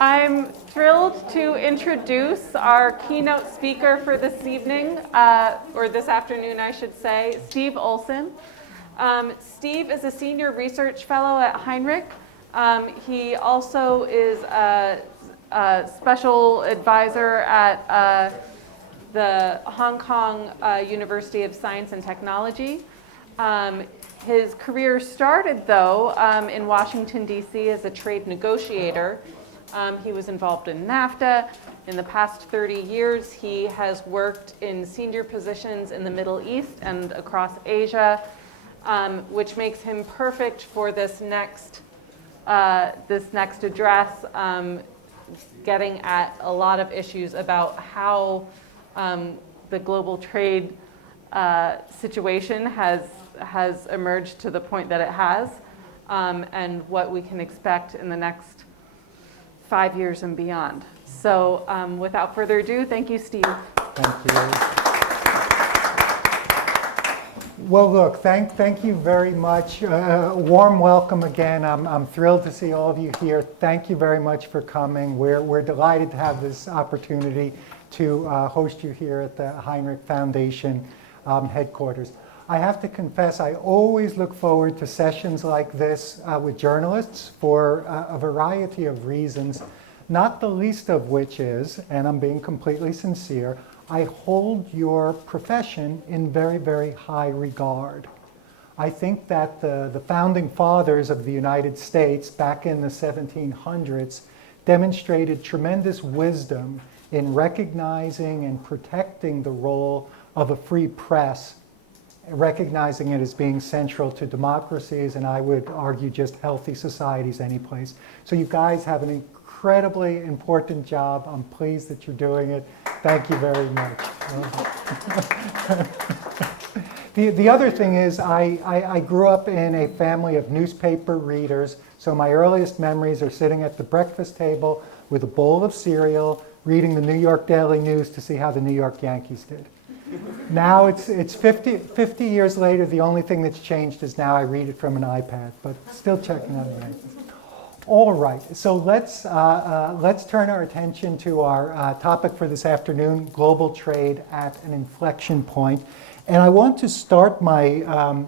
I'm thrilled to introduce our keynote speaker for this evening, or this afternoon, I should say, Steve Olson. Steve is a senior research fellow at Hinrich. He also is a special advisor at the Hong Kong University of Science and Technology. His career started, though, in Washington, D.C. as a trade negotiator. He was involved in NAFTA. In the past 30 years, he has worked in senior positions in the Middle East and across Asia, which makes him perfect for this next address, getting at a lot of issues about how the global trade situation has emerged to the point that it has, and what we can expect in the next 5 years and beyond. So without further ado, thank you, Steve. Thank you. Well, look, thank you very much. Warm welcome again. I'm thrilled to see all of you here. Thank you very much for coming. We're delighted to have this opportunity to host you here at the Hinrich Foundation headquarters. I have to confess, I always look forward to sessions like this with journalists for a variety of reasons, not the least of which is, and I'm being completely sincere, I hold your profession in very, very high regard. I think that the founding fathers of the United States back in the 1700s demonstrated tremendous wisdom in recognizing and protecting the role of a free press, recognizing it as being central to democracies, and I would argue just healthy societies any place. So you guys have an incredibly important job. I'm pleased that you're doing it. Thank you very much. The other thing is I grew up in a family of newspaper readers, so my earliest memories are sitting at the breakfast table with a bowl of cereal, reading the New York Daily News to see how the New York Yankees did. Now it's 50 years later, the only thing that's changed is now I read it from an iPad, but still checking on the rankings. All right, so let's turn our attention to our topic for this afternoon, global trade at an inflection point. And I want to start my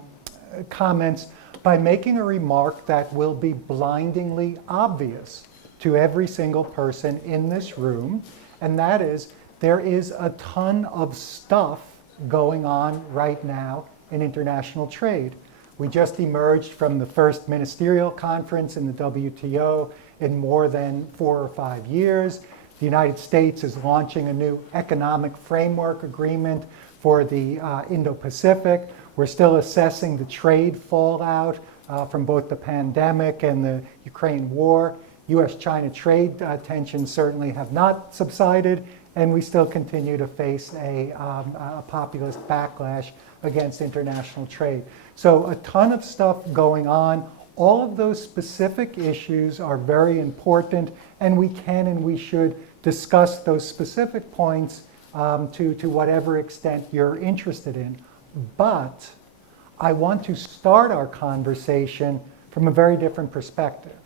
comments by making a remark that will be blindingly obvious to every single person in this room, and that is there is a ton of stuff going on right now in international trade. We just emerged from the first ministerial conference in the WTO in more than 4 or 5 years. The United States is launching a new economic framework agreement for the Indo-Pacific. We're still assessing the trade fallout from both the pandemic and the Ukraine war. U.S. China trade tensions certainly have not subsided, and we still continue to face a populist backlash against international trade. So a ton of stuff going on. All of those specific issues are very important, and we can and we should discuss those specific points to whatever extent you're interested in. But I want to start our conversation from a very different perspective.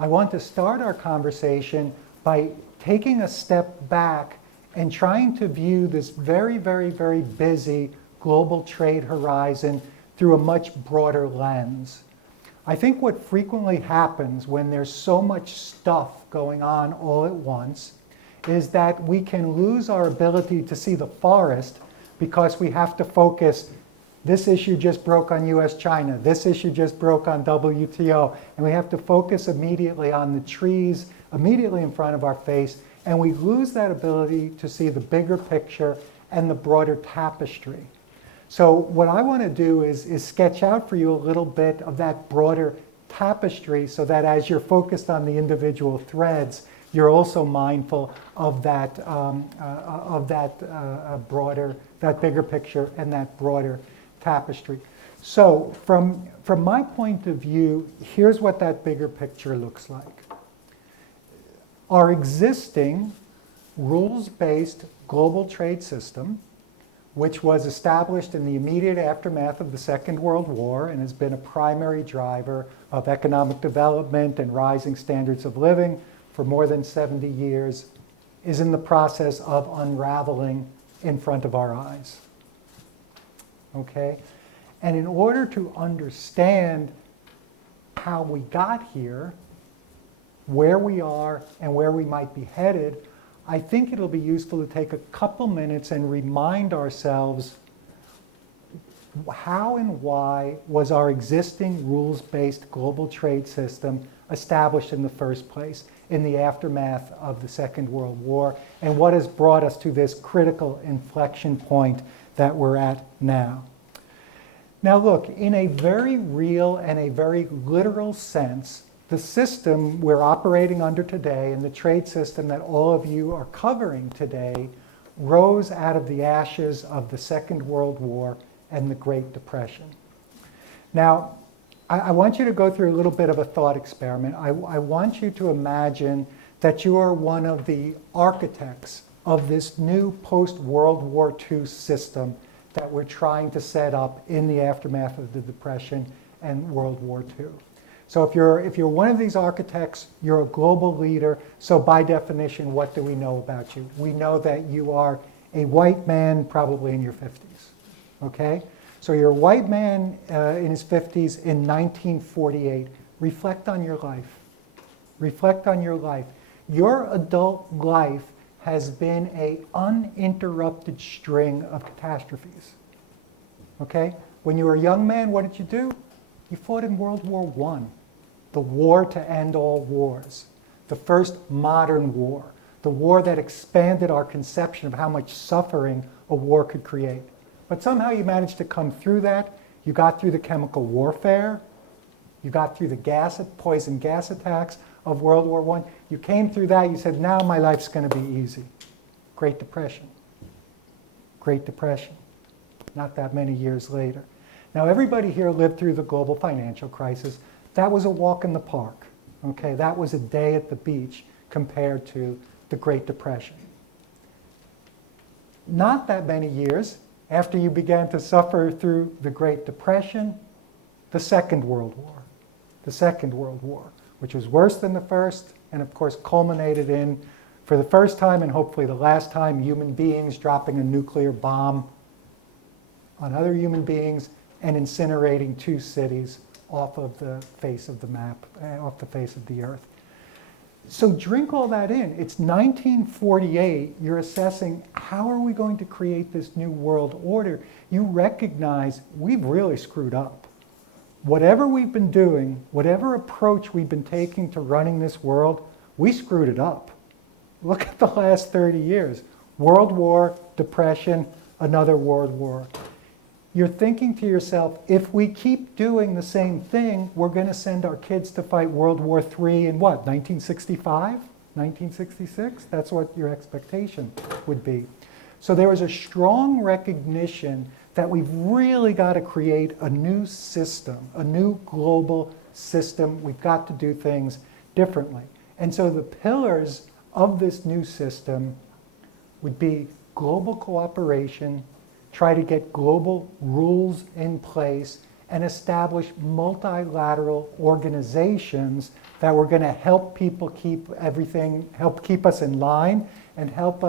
I want to start our conversation by taking a step back and trying to view this very, very, very busy global trade horizon through a much broader lens. I think what frequently happens when there's so much stuff going on all at once is that we can lose our ability to see the forest because we have to focus. This issue just broke on U.S. China. This issue just broke on WTO. And we have to focus immediately on the trees immediately in front of our face. And we lose that ability to see the bigger picture and the broader tapestry. So what I want to do is sketch out for you a little bit of that broader tapestry so that as you're focused on the individual threads, you're also mindful of that bigger picture and that broader tapestry. So from my point of view, here's what that bigger picture looks like. Our existing rules-based global trade system, which was established in the immediate aftermath of the Second World War and has been a primary driver of economic development and rising standards of living for more than 70 years is in the process of unraveling in front of our eyes. Okay? And in order to understand how we got here, where we are, and where we might be headed, I think it'll be useful to take a couple minutes and remind ourselves how and why was our existing rules-based global trade system established in the first place in the aftermath of the Second World War, and what has brought us to this critical inflection point that we're at now. Now look, in a very real and a very literal sense, the system we're operating under today and the trade system that all of you are covering today rose out of the ashes of the Second World War and the Great Depression. Now, I want you to go through a little bit of a thought experiment. I want you to imagine that you are one of the architects of this new post-World War II system that we're trying to set up in the aftermath of the Depression and World War II. So if you're one of these architects, you're a global leader, so by definition, what do we know about you? We know that you are a white man, probably in your 50s, okay? So you're a white man in his 50s in 1948. Reflect on your life. Reflect on your life. Your adult life has been an uninterrupted string of catastrophes, okay? When you were a young man, what did you do? You fought in World War I, the war to end all wars, the first modern war, the war that expanded our conception of how much suffering a war could create. But somehow you managed to come through that. You got through the chemical warfare. You got through the poison gas attacks of World War I. You came through that. You said, now my life's going to be easy. Great Depression. Great Depression. Not that many years later. Now, everybody here lived through the global financial crisis. That was a walk in the park. Okay, that was a day at the beach compared to the Great Depression. Not that many years after you began to suffer through the Great Depression, the Second World War. The Second World War, which was worse than the first, and of course culminated in, for the first time and hopefully the last time, human beings dropping a nuclear bomb on other human beings and incinerating 2 cities off of the face of the map, off the face of the earth. So drink all that in. It's 1948. You're assessing, how are we going to create this new world order? You recognize we've really screwed up. Whatever we've been doing, whatever approach we've been taking to running this world, we screwed it up. Look at the last 30 years. World War, Depression, another world war. You're thinking to yourself, if we keep doing the same thing, we're going to send our kids to fight World War III in what, 1965? 1966? That's what your expectation would be. So there was a strong recognition that we've really got to create a new system, a new global system. We've got to do things differently. And so the pillars of this new system would be global cooperation, try to get global rules in place, and establish multilateral organizations that were going to help people keep everything, help keep us in line, and help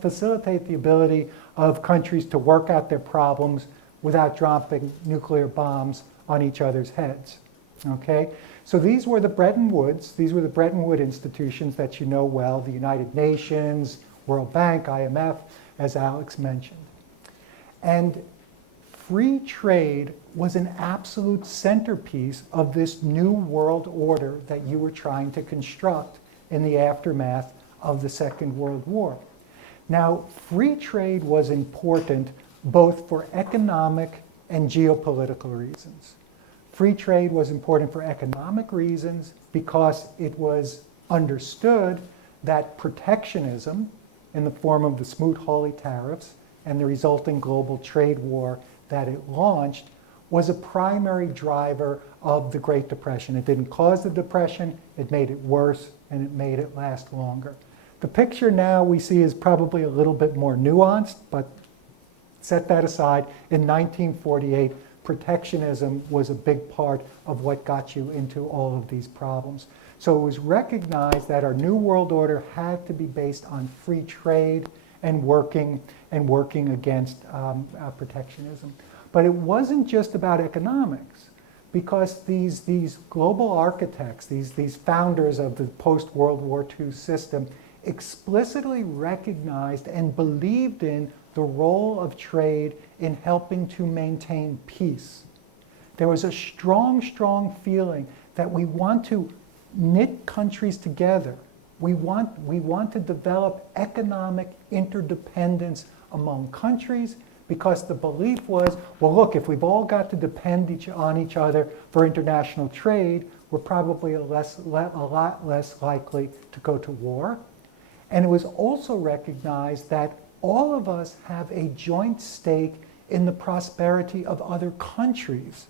facilitate the ability of countries to work out their problems without dropping nuclear bombs on each other's heads. Okay? So these were the Bretton Woods. These were the Bretton Woods institutions that you know well, the United Nations, World Bank, IMF, as Alex mentioned. And free trade was an absolute centerpiece of this new world order that you were trying to construct in the aftermath of the Second World War. Now, free trade was important both for economic and geopolitical reasons. Free trade was important for economic reasons because it was understood that protectionism in the form of the Smoot-Hawley tariffs and the resulting global trade war that it launched was a primary driver of the Great Depression. It didn't cause the Depression, it made it worse, and it made it last longer. The picture now we see is probably a little bit more nuanced, but set that aside. In 1948, protectionism was a big part of what got you into all of these problems. So it was recognized that our new world order had to be based on free trade and working against protectionism. But it wasn't just about economics, because these global architects, these founders of the post-World War II system, explicitly recognized and believed in the role of trade in helping to maintain peace. There was a strong, strong feeling that we want to knit countries together. We want to develop economic interdependence among countries, because the belief was, well, look, if we've all got to depend on each other for international trade, we're probably a lot less likely to go to war. And it was also recognized that all of us have a joint stake in the prosperity of other countries.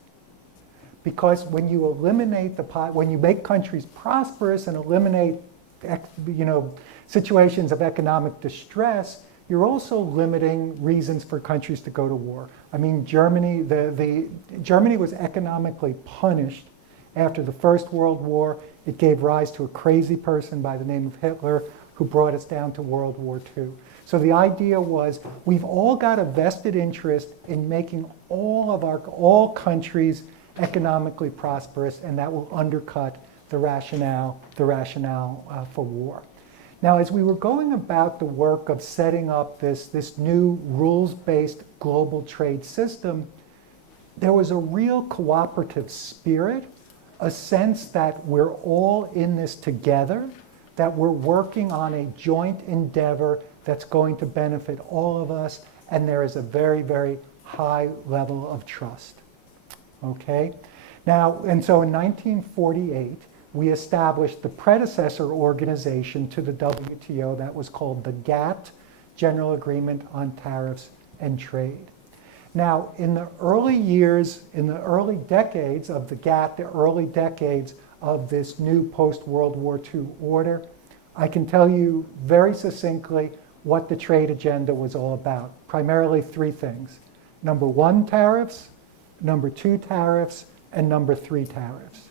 Because when you eliminate when you make countries prosperous and eliminate, situations of economic distress, you're also limiting reasons for countries to go to war. I mean, Germany was economically punished after the First World War. It gave rise to a crazy person by the name of Hitler who brought us down to World War II. So the idea was, we've all got a vested interest in making all countries economically prosperous, and that will undercut the rationale for war. Now, as we were going about the work of setting up this new rules-based global trade system, there was a real cooperative spirit, a sense that we're all in this together, that we're working on a joint endeavor that's going to benefit all of us, and there is a very, very high level of trust. Okay? Now, and so in 1948, we established the predecessor organization to the WTO that was called the GATT, General Agreement on Tariffs and Trade. Now, in the early decades of the GATT, the early decades of this new post-World War II order, I can tell you very succinctly what the trade agenda was all about. Primarily three things. Number one, tariffs. Number two, tariffs. And number three, tariffs.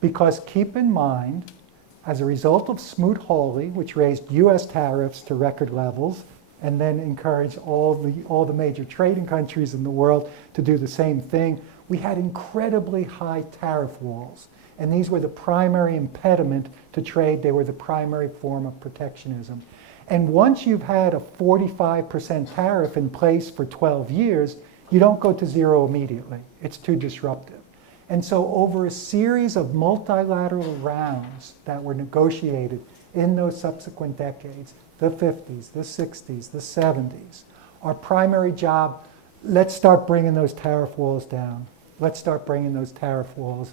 Because keep in mind, as a result of Smoot-Hawley, which raised U.S. tariffs to record levels, and then encouraged all the major trading countries in the world to do the same thing, we had incredibly high tariff walls. And these were the primary impediment to trade. They were the primary form of protectionism. And once you've had a 45% tariff in place for 12 years, you don't go to zero immediately. It's too disruptive. And so over a series of multilateral rounds that were negotiated in those subsequent decades, the 50s, the 60s, the 70s, our primary job, let's start bringing those tariff walls down. Let's start bringing those tariff walls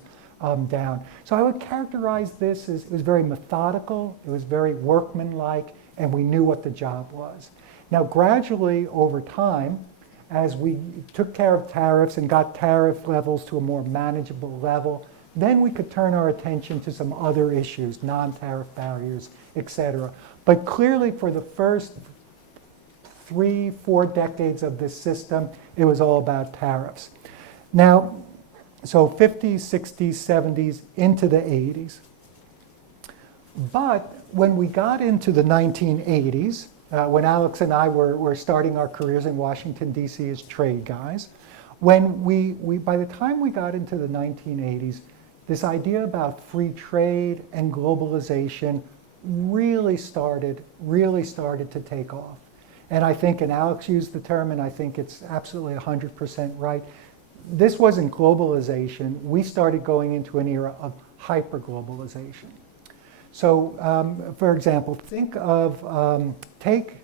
down. So I would characterize this as, it was very methodical, it was very workmanlike, and we knew what the job was. Now gradually over time, as we took care of tariffs and got tariff levels to a more manageable level, then we could turn our attention to some other issues, non-tariff barriers, etc. But clearly for the first 3-4 decades of this system, it was all about tariffs. Now, so 50s, 60s, 70s, into the 80s. But when we got into the 1980s, when Alex and I were starting our careers in Washington, D.C. as trade guys, when by the time we got into the 1980s, this idea about free trade and globalization really started to take off. And I think, and Alex used the term, and I think it's absolutely 100% right, this wasn't globalization. We started going into an era of hyperglobalization. So, for example, think of, take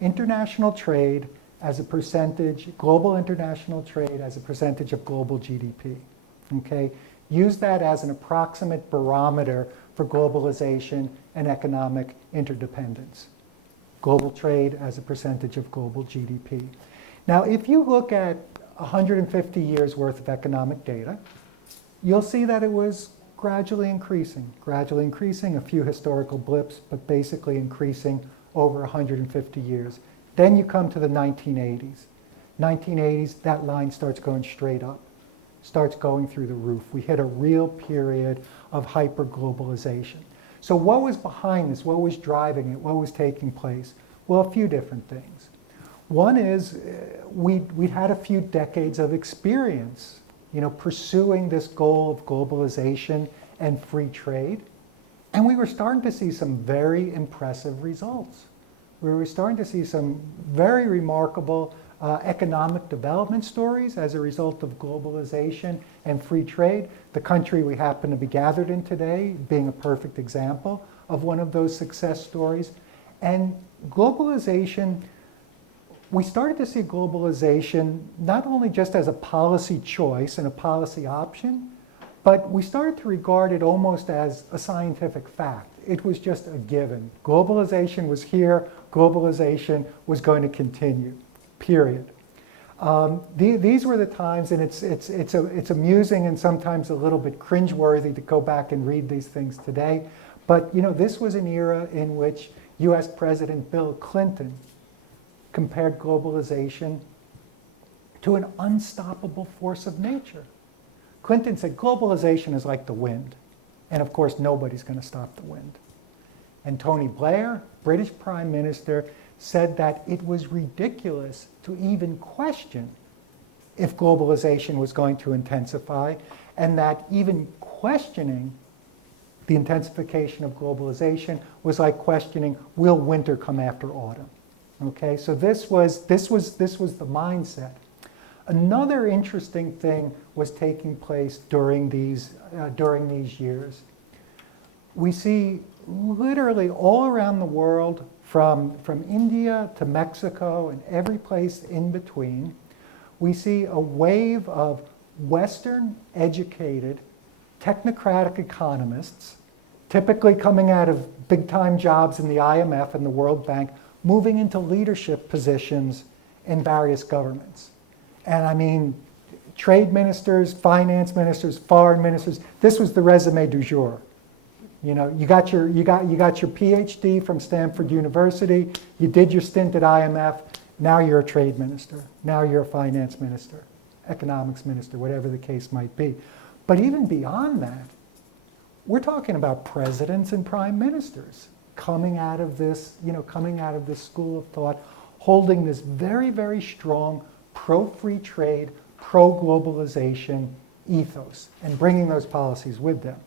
international trade as a percentage, global international trade as a percentage of global GDP, okay? Use that as an approximate barometer for globalization and economic interdependence. Global trade as a percentage of global GDP. Now, if you look at 150 years worth of economic data, you'll see that it was gradually increasing, a few historical blips, but basically increasing over 150 years. Then you come to the 1980s. 1980s, that line starts going straight up. starts going through the roof. We hit a real period of hyper-globalization. So what was behind this? What was driving it? What was taking place? Well, a few different things. One is we'd had a few decades of experience, pursuing this goal of globalization and free trade. And we were starting to see some very impressive results. We were starting to see some very remarkable economic development stories as a result of globalization and free trade. The country we happen to be gathered in today being a perfect example of one of those success stories. And globalization, we started to see globalization not only just as a policy choice and a policy option, but we started to regard it almost as a scientific fact. It was just a given. Globalization was here. Globalization was going to continue, period. These were the times, and it's amusing and sometimes a little bit cringeworthy to go back and read these things today. But this was an era in which U.S. President Bill Clinton compared globalization to an unstoppable force of nature. Clinton said globalization is like the wind. And of course, nobody's going to stop the wind. And Tony Blair, British Prime Minister, said that it was ridiculous to even question if globalization was going to intensify, and that even questioning the intensification of globalization was like questioning, will winter come after autumn? Okay, so this was the mindset. Another interesting thing was taking place during these years. We see literally all around the world, from India to Mexico and every place in between, we see a wave of Western educated technocratic economists, typically coming out of big-time jobs in the IMF and the World Bank, moving into leadership positions in various governments. And I mean, trade ministers, finance ministers, foreign ministers, this was the resume du jour. You got your PhD from Stanford University, you did your stint at IMF, now you're a trade minister, now you're a finance minister, economics minister, whatever the case might be. But even beyond that, we're talking about presidents and prime ministers coming out of this school of thought, holding this very, very strong pro-free trade, pro-globalization ethos, and bringing those policies with them.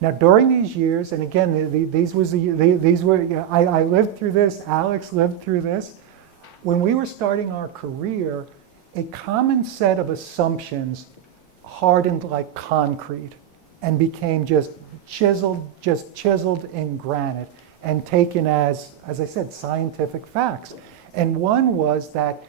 Now, during these years, and again, I lived through this, Alex lived through this. When we were starting our career, a common set of assumptions hardened like concrete and became just chiseled in granite and taken as I said, scientific facts. And one was that,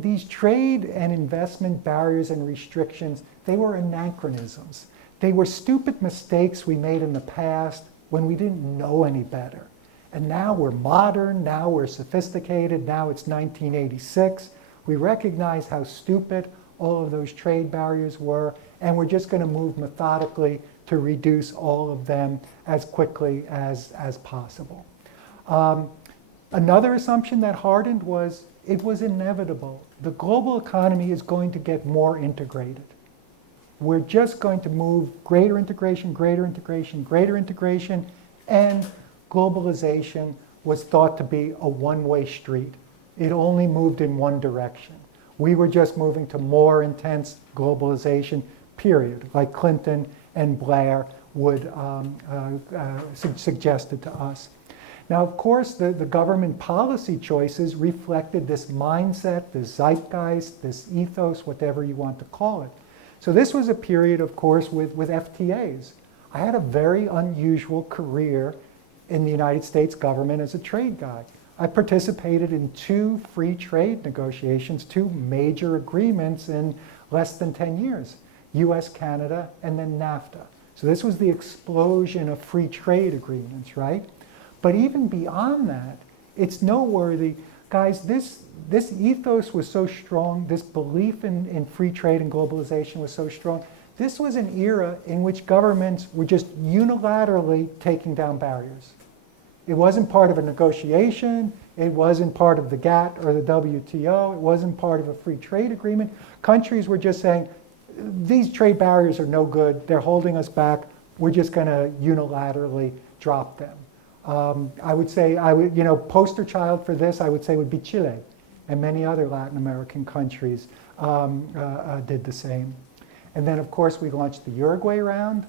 these trade and investment barriers and restrictions, they were anachronisms. They were stupid mistakes we made in the past when we didn't know any better. And now we're modern, now we're sophisticated, now it's 1986. We recognize how stupid all of those trade barriers were, and we're just going to move methodically to reduce all of them as quickly as possible. Another assumption that hardened was it was inevitable. The global economy is going to get more integrated. We're just going to move greater integration, greater integration, greater integration, and globalization was thought to be a one-way street. It only moved in one direction. We were just moving to more intense globalization, period, like Clinton and Blair would suggested to us. Now, of course, the government policy choices reflected this mindset, this zeitgeist, this ethos, whatever you want to call it. So this was a period, of course, with FTAs. I had a very unusual career in the United States government as a trade guy. I participated in 2 free trade negotiations, 2 major agreements in less than 10 years, U.S. Canada and then NAFTA. So this was the explosion of free trade agreements, right? But even beyond that, it's noteworthy, guys, this ethos was so strong, this belief in free trade and globalization was so strong. This was an era in which governments were just unilaterally taking down barriers. It wasn't part of a negotiation, it wasn't part of the GATT or the WTO, it wasn't part of a free trade agreement. Countries were just saying, these trade barriers are no good. They're holding us back. We're just going to unilaterally drop them. I would say, poster child for this, I would say, would be Chile, and many other Latin American countries did the same. And then, of course, we launched the Uruguay round,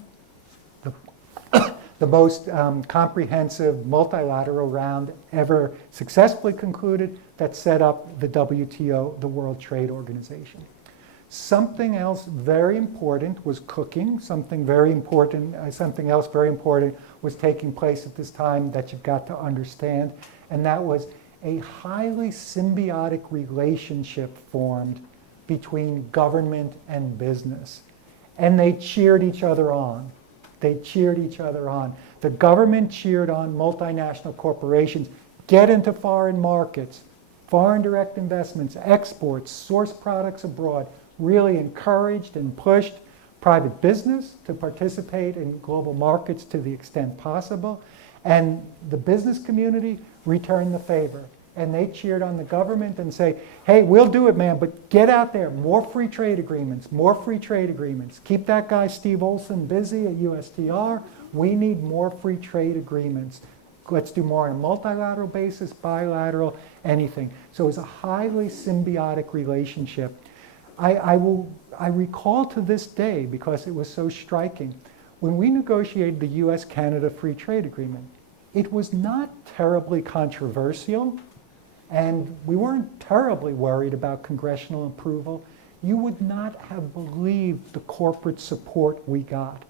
the most comprehensive multilateral round ever successfully concluded that set up the WTO, the World Trade Organization. Something else very important was cooking. Something else very important was taking place at this time that you've got to understand, and that was a highly symbiotic relationship formed between government and business. And they cheered each other on. They cheered each other on. The government cheered on multinational corporations. Get into foreign markets, foreign direct investments, exports, source products abroad. Really encouraged and pushed private business to participate in global markets to the extent possible. And the business community returned the favor. And they cheered on the government and say, hey, we'll do it, man, but get out there. More free trade agreements, more free trade agreements. Keep that guy Steve Olson busy at USTR. We need more free trade agreements. Let's do more on a multilateral basis, bilateral, anything. So it was a highly symbiotic relationship. I recall to this day, because it was so striking, when we negotiated the U.S.-Canada Free Trade Agreement, it was not terribly controversial, and we weren't terribly worried about congressional approval. You would not have believed the corporate support we got.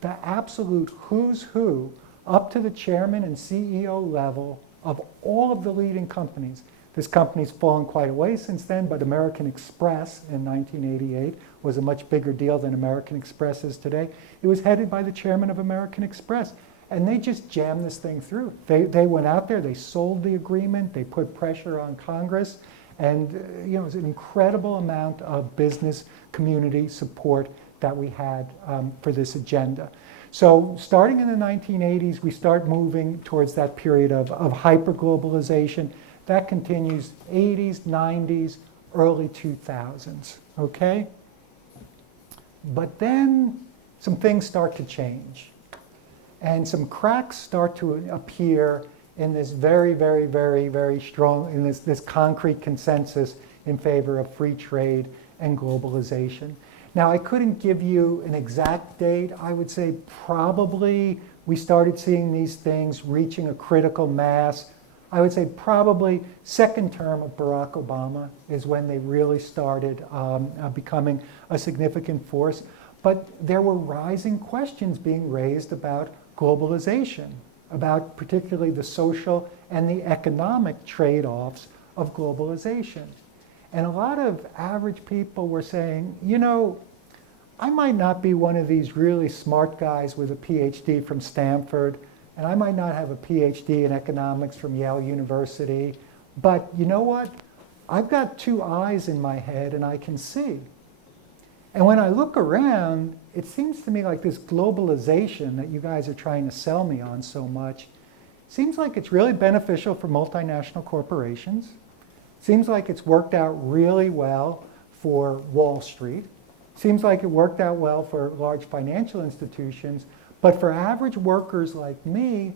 The absolute who's who, up to the chairman and CEO level of all of the leading companies. This company's fallen quite a way since then, but American Express in 1988 was a much bigger deal than American Express is today. It was headed by the chairman of American Express. And they just jammed this thing through. They went out there, they sold the agreement, they put pressure on Congress, and it was an incredible amount of business community support that we had for this agenda. So starting in the 1980s, we start moving towards that period of hyper-globalization. That continues 80s, 90s, early 2000s, okay? But then some things start to change. And some cracks start to appear in this very, very, very, very strong, in this concrete consensus in favor of free trade and globalization. Now, I couldn't give you an exact date. I would say probably we started seeing these things reaching a critical mass. I would say probably second term of Barack Obama is when they really started becoming a significant force. But there were rising questions being raised about globalization, about particularly the social and the economic trade-offs of globalization. And a lot of average people were saying, I might not be one of these really smart guys with a PhD from Stanford, and I might not have a PhD in economics from Yale University, but you know what? I've got two eyes in my head and I can see. And when I look around, it seems to me like this globalization that you guys are trying to sell me on so much seems like it's really beneficial for multinational corporations. Seems like it's worked out really well for Wall Street. Seems like it worked out well for large financial institutions. But for average workers like me,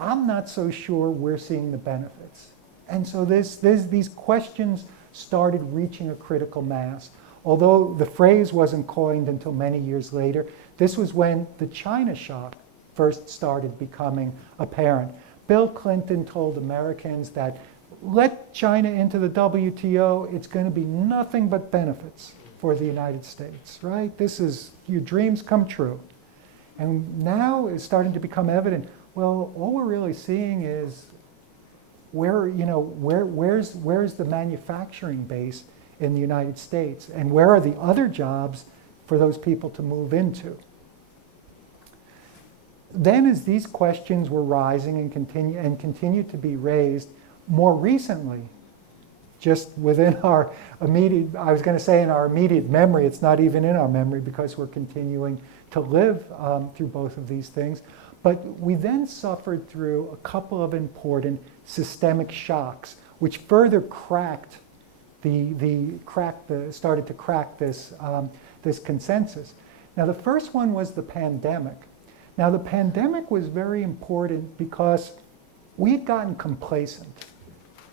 I'm not so sure we're seeing the benefits. And so these questions started reaching a critical mass. Although the phrase wasn't coined until many years later, this was when the China shock first started becoming apparent. Bill Clinton told Americans that let China into the WTO, it's going to be nothing but benefits for the United States, right? This is, your dreams come true. And now it's starting to become evident, well, all we're really seeing is where's the manufacturing base in the United States, and where are the other jobs for those people to move into? Then as these questions were rising and continue to be raised, more recently, just within our immediate, I was going to say in our immediate memory, it's not even in our memory because we're continuing to live through both of these things, but we then suffered through a couple of important systemic shocks, which further started to crack this this consensus. Now, the first one was the pandemic. Now, the pandemic was very important because we had gotten complacent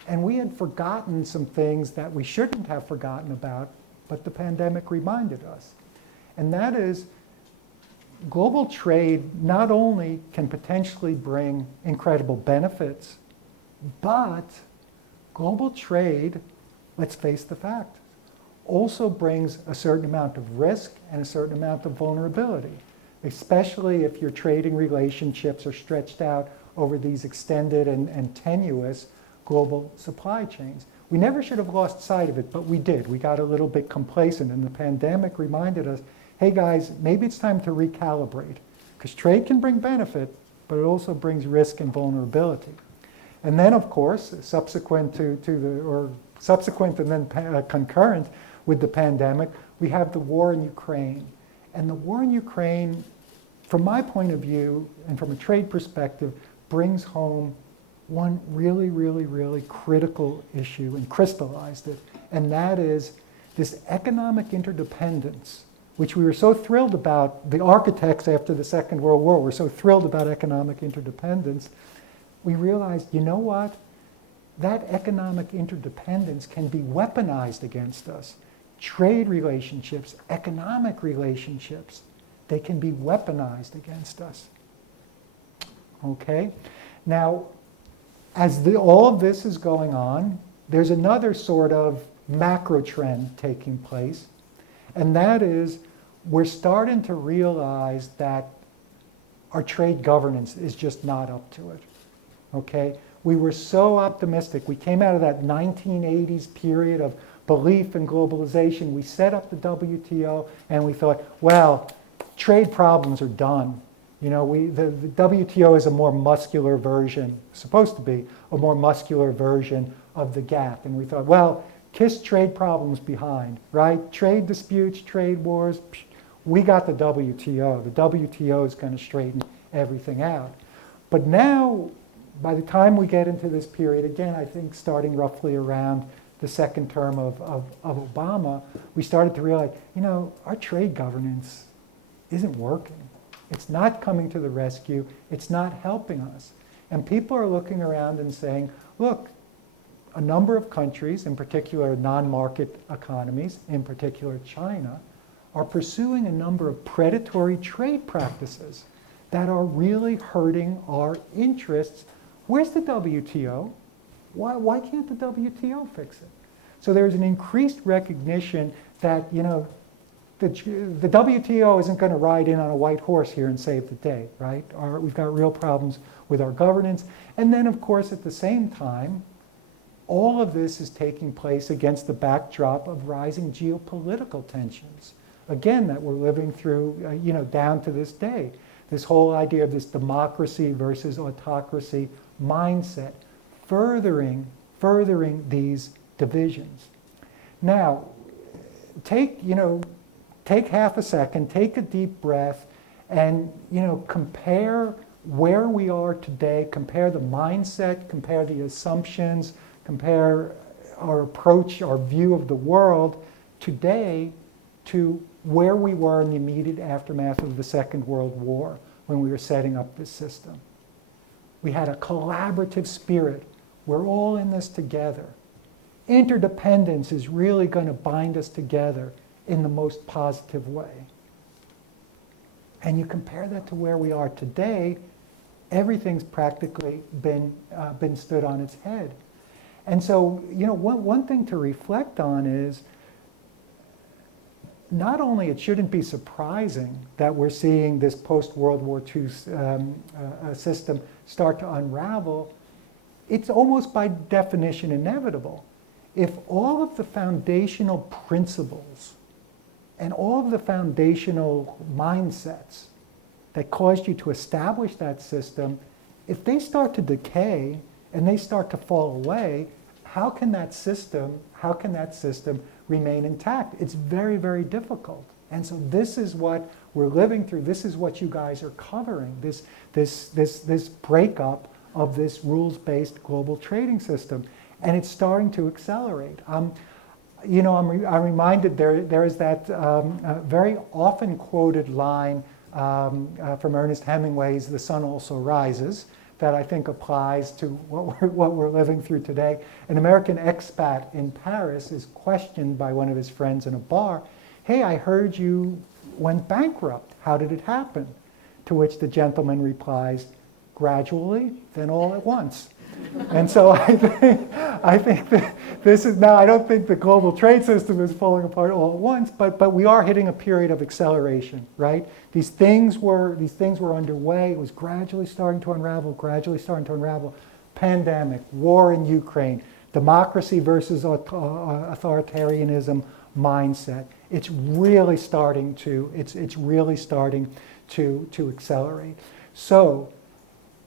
and we had forgotten some things that we shouldn't have forgotten about, but the pandemic reminded us. And that is, global trade not only can potentially bring incredible benefits, but global trade, let's face the fact, also brings a certain amount of risk and a certain amount of vulnerability, especially if your trading relationships are stretched out over these extended and tenuous global supply chains. We never should have lost sight of it, but we did. We got a little bit complacent, and the pandemic reminded us, hey guys, maybe it's time to recalibrate, because trade can bring benefit, but it also brings risk and vulnerability. And then, of course, subsequent and then concurrent with the pandemic, we have the war in Ukraine. And the war in Ukraine, from my point of view, and from a trade perspective, brings home one really, really, really critical issue and crystallized it. And that is this economic interdependence, which we were so thrilled about. The architects after the Second World War were so thrilled about economic interdependence. We realized, you know what? That economic interdependence can be weaponized against us. Trade relationships, economic relationships, they can be weaponized against us. Okay? Now, as all of this is going on, there's another sort of macro trend taking place, and that is we're starting to realize that our trade governance is just not up to it. Okay? We were so optimistic. We came out of that 1980s period of belief in globalization. We set up the WTO and we thought, well, trade problems are done. You know, the WTO is a more muscular version, supposed to be a more muscular version of the GATT. And we thought, well, kiss trade problems behind, right? Trade disputes, trade wars, we got the WTO. The WTO is going to straighten everything out. But now, by the time we get into this period, again, I think starting roughly around the second term of Obama, we started to realize, you know, our trade governance isn't working. It's not coming to the rescue. It's not helping us. And people are looking around and saying, look, a number of countries, in particular non-market economies, in particular China, are pursuing a number of predatory trade practices that are really hurting our interests. Where's the WTO? Why can't the WTO fix it? So there's an increased recognition that, you know, the WTO isn't going to ride in on a white horse here and save the day, right? We've got real problems with our governance. And then, of course, at the same time, all of this is taking place against the backdrop of rising geopolitical tensions. Again, that we're living through, you know, down to this day. This whole idea of this democracy versus autocracy mindset, furthering these divisions. Now, take half a second, take a deep breath, and, you know, compare where we are today, compare the mindset, compare the assumptions, compare our approach, our view of the world today to where we were in the immediate aftermath of the Second World War when we were setting up this system. We had a collaborative spirit. We're all in this together. Interdependence is really going to bind us together in the most positive way. And you compare that to where we are today, everything's practically been stood on its head. And so, you know, one thing to reflect on is not only it shouldn't be surprising that we're seeing this post-World War II system start to unravel, it's almost by definition inevitable. If all of the foundational principles and all of the foundational mindsets that caused you to establish that system, if they start to decay and they start to fall away, how can that system remain intact? It's very, very difficult. And so this is what we're living through. This is what you guys are covering, this breakup of this rules-based global trading system. And it's starting to accelerate. I'm reminded there is that very often quoted line from Ernest Hemingway's "The Sun Also Rises" that I think applies to what we're living through today. An American expat in Paris is questioned by one of his friends in a bar, "Hey, I heard you went bankrupt. How did it happen?" To which the gentleman replies, "Gradually, then all at once." And so I think that this is now, I don't think the global trade system is falling apart all at once, but we are hitting a period of acceleration, right? These things were underway. It was gradually starting to unravel. Pandemic, war in Ukraine, democracy versus authoritarianism mindset. It's really starting to accelerate. So,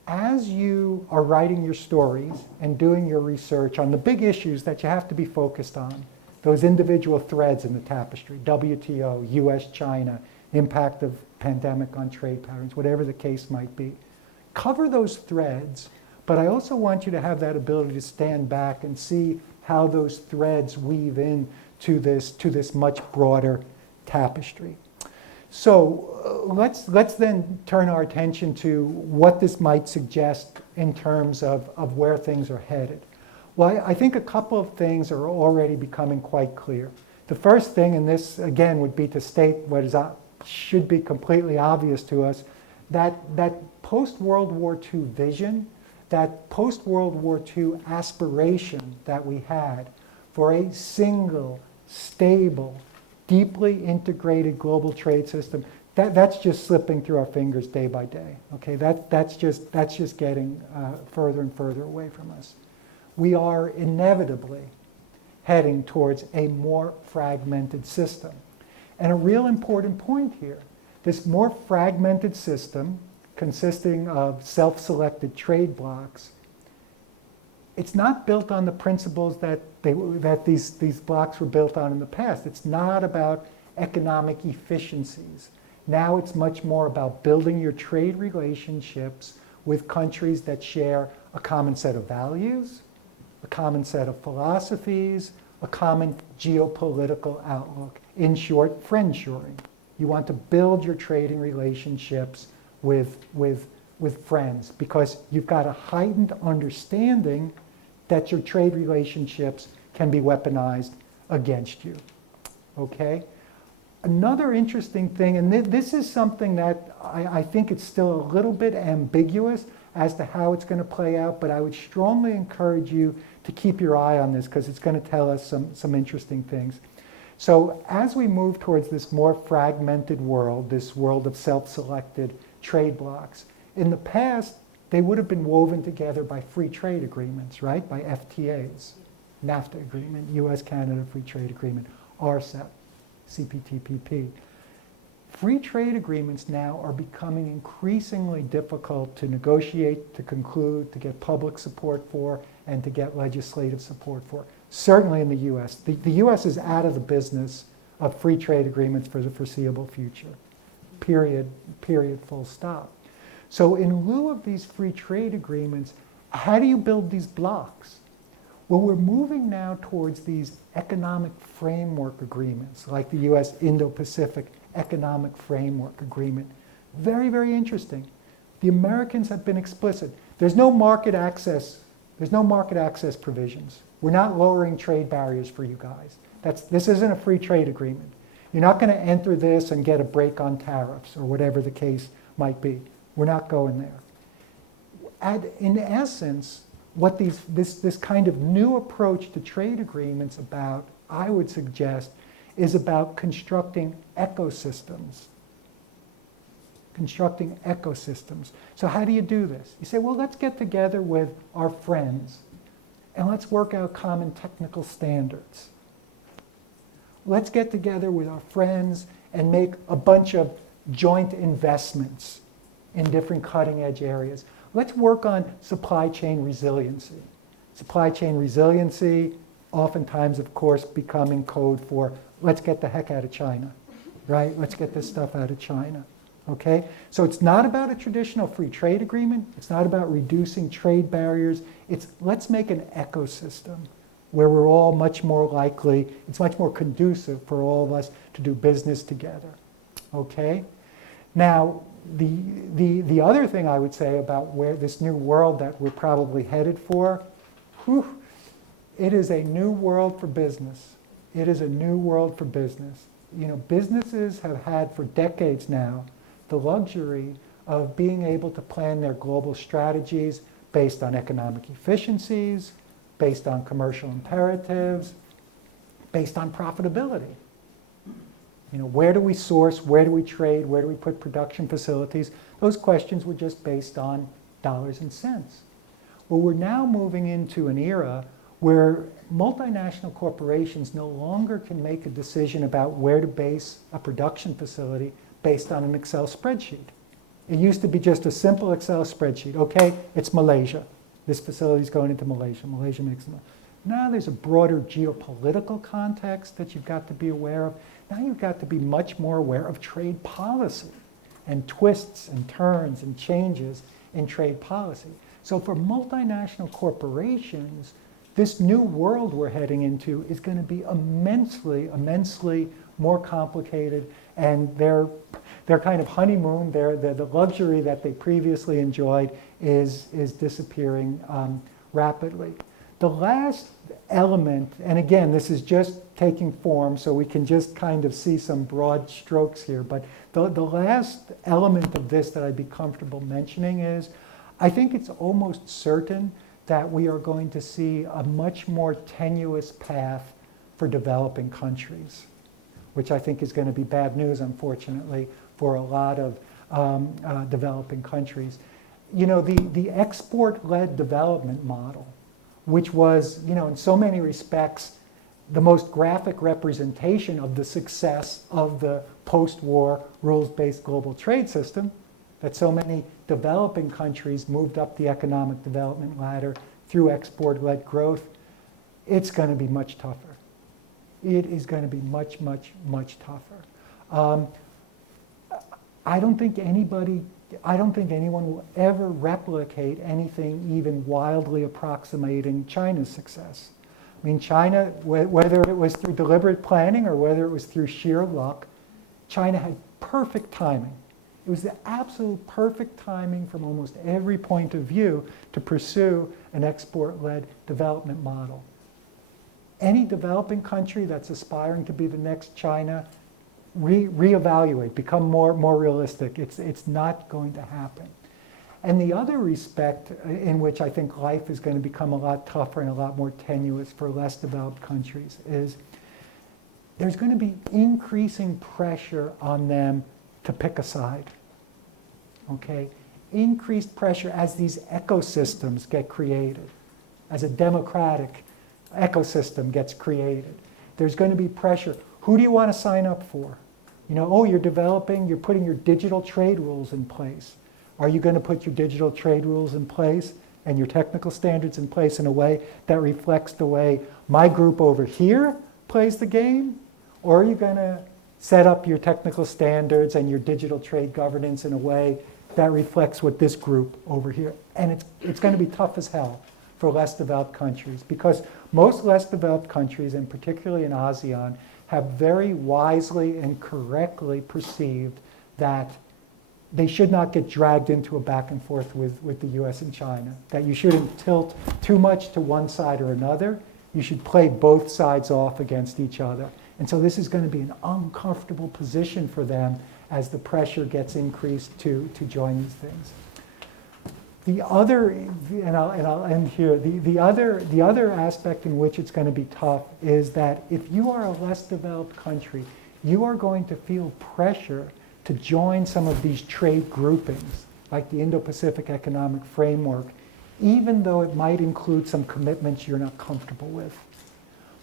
as you are writing your stories and doing your research on the big issues that you have to be focused on, those individual threads in the tapestry, WTO, U.S. China, impact of pandemic on trade patterns, whatever the case might be, cover those threads, but I also want you to have that ability to stand back and see how those threads weave in to this much broader tapestry. So let's then turn our attention to what this might suggest in terms of where things are headed. Well, I think a couple of things are already becoming quite clear. The first thing, and this again would be to state what should be completely obvious to us, that post-World War II vision, that post-World War II aspiration that we had for a single, stable, deeply integrated global trade system, that's just slipping through our fingers day by day. Okay, that's just getting further and further away from us. We are inevitably heading towards a more fragmented system. And a real important point here, this more fragmented system consisting of self-selected trade blocs, it's not built on the principles that these blocks were built on in the past. It's not about economic efficiencies. Now it's much more about building your trade relationships with countries that share a common set of values, a common set of philosophies, a common geopolitical outlook. In short, friendshoring. You want to build your trading relationships with friends because you've got a heightened understanding that your trade relationships can be weaponized against you. Okay? Another interesting thing, and this is something that I think it's still a little bit ambiguous as to how it's going to play out, but I would strongly encourage you to keep your eye on this because it's going to tell us some interesting things. So as we move towards this more fragmented world, this world of self-selected trade blocs, in the past, they would have been woven together by free trade agreements, right? By FTAs, NAFTA agreement, U.S. Canada Free Trade Agreement, RCEP, CPTPP. Free trade agreements now are becoming increasingly difficult to negotiate, to conclude, to get public support for, and to get legislative support for. Certainly in the U.S. The U.S. is out of the business of free trade agreements for the foreseeable future. Period, full stop. So in lieu of these free trade agreements, how do you build these blocks? Well, we're moving now towards these economic framework agreements, like the U.S. Indo-Pacific Economic Framework Agreement. Very, very interesting. The Americans have been explicit. There's no market access provisions. We're not lowering trade barriers for you guys. This isn't a free trade agreement. You're not going to enter this and get a break on tariffs or whatever the case might be. We're not going there. In essence, what this kind of new approach to trade agreements about, I would suggest, is about constructing ecosystems. Constructing ecosystems. So how do you do this? You say, well, let's get together with our friends and let's work out common technical standards. Let's get together with our friends and make a bunch of joint investments in different cutting edge areas. Let's work on supply chain resiliency. Supply chain resiliency, oftentimes, of course, becoming code for let's get the heck out of China, right? Let's get this stuff out of China, okay? So it's not about a traditional free trade agreement. It's not about reducing trade barriers. It's let's make an ecosystem where we're all much more likely, it's much more conducive for all of us to do business together. Okay? Now, the other thing I would say about where this new world that we're probably headed for, whew, it is a new world for business. It is a new world for business. You know, businesses have had for decades now the luxury of being able to plan their global strategies based on economic efficiencies, based on commercial imperatives, based on profitability. You know, where do we source, where do we trade, where do we put production facilities? Those questions were just based on dollars and cents. Well, we're now moving into an era where multinational corporations no longer can make a decision about where to base a production facility based on an Excel spreadsheet. It used to be just a simple Excel spreadsheet. Okay, it's Malaysia. This facility is going into Malaysia. Malaysia makes them. Now there's a broader geopolitical context that you've got to be aware of. Now you've got to be much more aware of trade policy and twists and turns and changes in trade policy. So for multinational corporations, this new world we're heading into is going to be immensely, immensely more complicated, and their kind of honeymoon, the luxury that they previously enjoyed is disappearing rapidly. The last element, and again, this is just taking form, so we can just kind of see some broad strokes here, but the last element of this that I'd be comfortable mentioning is, I think it's almost certain that we are going to see a much more tenuous path for developing countries, which I think is going to be bad news, unfortunately, for a lot of developing countries. You know, the export-led development model, which was, you know, in so many respects, the most graphic representation of the success of the post-war rules-based global trade system, that so many developing countries moved up the economic development ladder through export-led growth, it's going to be much tougher. It is going to be much, much, much tougher. I don't think anyone will ever replicate anything even wildly approximating China's success. I mean, China, whether it was through deliberate planning or whether it was through sheer luck, China had perfect timing. It was the absolute perfect timing from almost every point of view to pursue an export-led development model. Any developing country that's aspiring to be the next China, reevaluate, become more realistic. It's not going to happen. And the other respect in which I think life is going to become a lot tougher and a lot more tenuous for less developed countries is there's going to be increasing pressure on them to pick a side. Okay? Increased pressure as these ecosystems get created, as a democratic ecosystem gets created. There's going to be pressure. Who do you want to sign up for? You know, oh, you're putting your digital trade rules in place. Are you going to put your digital trade rules in place and your technical standards in place in a way that reflects the way my group over here plays the game? Or are you going to set up your technical standards and your digital trade governance in a way that reflects what this group over here? And it's going to be tough as hell for less developed countries, because most less developed countries, and particularly in ASEAN, have very wisely and correctly perceived that they should not get dragged into a back and forth with the U.S. and China, that you shouldn't tilt too much to one side or another. You should play both sides off against each other. And so this is going to be an uncomfortable position for them as the pressure gets increased to join these things. The other, and I'll end here, the other aspect in which it's going to be tough is that if you are a less developed country, you are going to feel pressure to join some of these trade groupings, like the Indo-Pacific Economic Framework, even though it might include some commitments you're not comfortable with.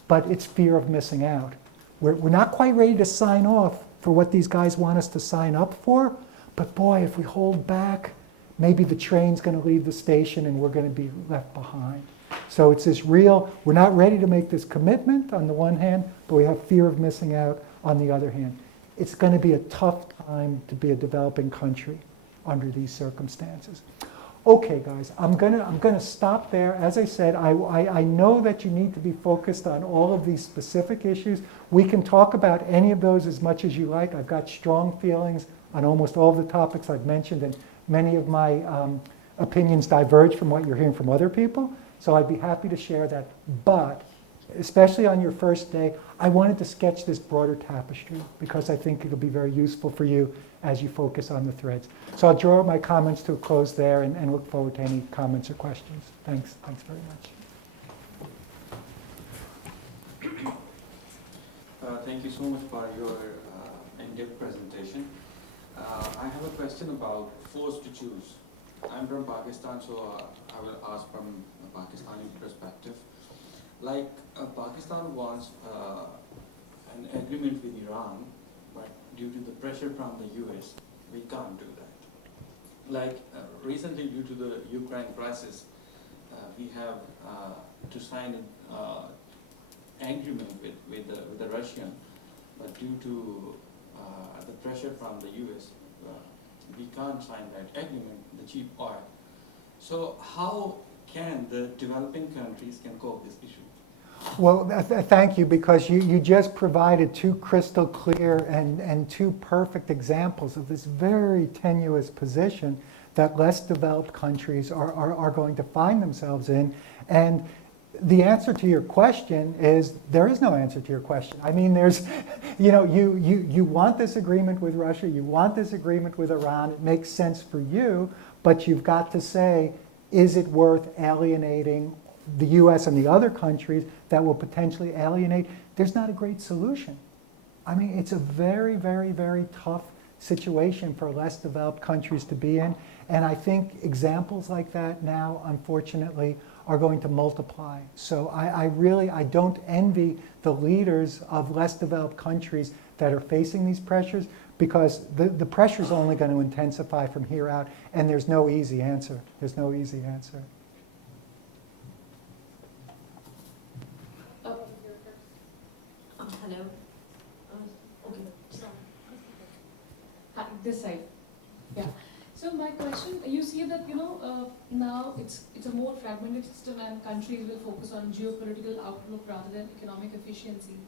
But it's fear of missing out. We're not quite ready to sign off for what these guys want us to sign up for, but boy, if we hold back, maybe the train's going to leave the station and we're going to be left behind. So it's this real, we're not ready to make this commitment on the one hand, but we have fear of missing out on the other hand. It's going to be a tough time to be a developing country under these circumstances. Okay, guys, I'm gonna stop there. As I said, I know that you need to be focused on all of these specific issues. We can talk about any of those as much as you like. I've got strong feelings on almost all of the topics I've mentioned, and many of my opinions diverge from what you're hearing from other people. So I'd be happy to share that. But especially on your first day, I wanted to sketch this broader tapestry because I think it'll be very useful for you as you focus on the threads. So I'll draw my comments to a close there and look forward to any comments or questions. Thanks very much. Thank you so much for your in-depth presentation. I have a question about forced to choose. I'm from Pakistan, so I will ask from a Pakistani perspective. Like Pakistan wants an agreement with Iran, but due to the pressure from the US, we can't do that. Like recently, due to the Ukraine crisis, we have to sign an agreement with the Russian, but due to the pressure from the US, we can't sign that agreement, the cheap oil. So how can the developing countries can cope with this issue? Well, thank you, because you just provided two crystal clear and two perfect examples of this very tenuous position that less developed countries are going to find themselves in. And the answer to your question is there is no answer to your question. I mean, there's, you want this agreement with Russia, you want this agreement with Iran, it makes sense for you, but you've got to say, is it worth alienating the US and the other countries that will potentially alienate? There's not a great solution. I mean, it's a very, very, very tough situation for less developed countries to be in. And I think examples like that now, unfortunately, are going to multiply. So I don't envy the leaders of less developed countries that are facing these pressures, because the pressure is only going to intensify from here out, and there's no easy answer. There's no easy answer. Hello. Okay. Hi, this side. Yeah. So my question, you see that now it's a more fragmented system, and countries will focus on geopolitical outlook rather than economic efficiency.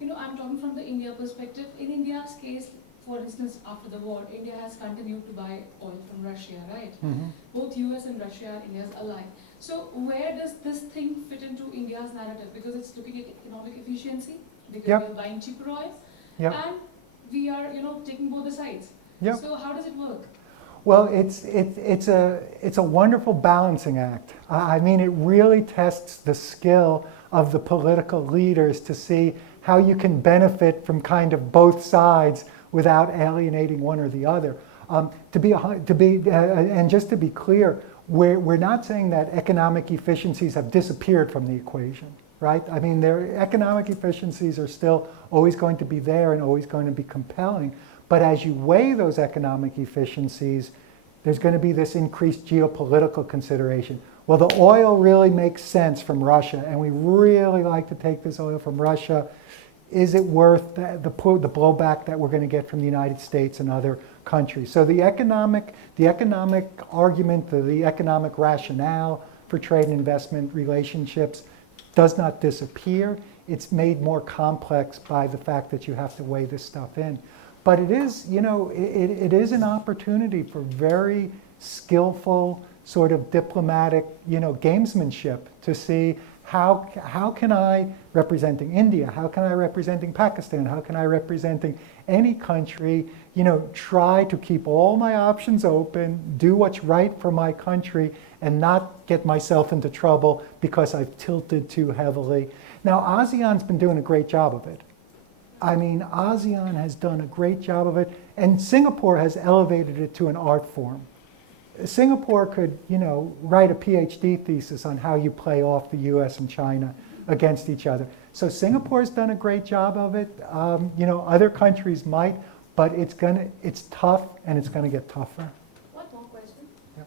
I'm talking from the India perspective. In India's case, for instance, after the war, India has continued to buy oil from Russia, right? Mm-hmm. Both US and Russia are India's ally. So where does this thing fit into India's narrative? Because it's looking at economic efficiency, because Yep. we are buying cheaper oil, Yep. and we are taking both the sides. Yep. So how does it work? Well, it's a wonderful balancing act. I mean, it really tests the skill of the political leaders to see how you can benefit from kind of both sides without alienating one or the other. And just to be clear, we're not saying that economic efficiencies have disappeared from the equation, right? I mean, their economic efficiencies are still always going to be there and always going to be compelling. But as you weigh those economic efficiencies, there's going to be this increased geopolitical consideration. Well, the oil really makes sense from Russia, and we really like to take this oil from Russia. Is it worth the blowback that we're going to get from the United States and other countries? So the economic argument, the economic rationale for trade and investment relationships does not disappear. It's made more complex by the fact that you have to weigh this stuff in. But it is, it is an opportunity for very skillful sort of diplomatic, gamesmanship to see how can I, representing India, how can I, representing Pakistan, how can I, representing any country, try to keep all my options open, do what's right for my country, and not get myself into trouble because I've tilted too heavily. Now, ASEAN's been doing a great job of it. I mean, ASEAN has done a great job of it, and Singapore has elevated it to an art form. Singapore could, write a PhD thesis on how you play off the US and China against each other. So Singapore's done a great job of it. Other countries might, but it's tough, and it's going to get tougher. One more question. Yeah.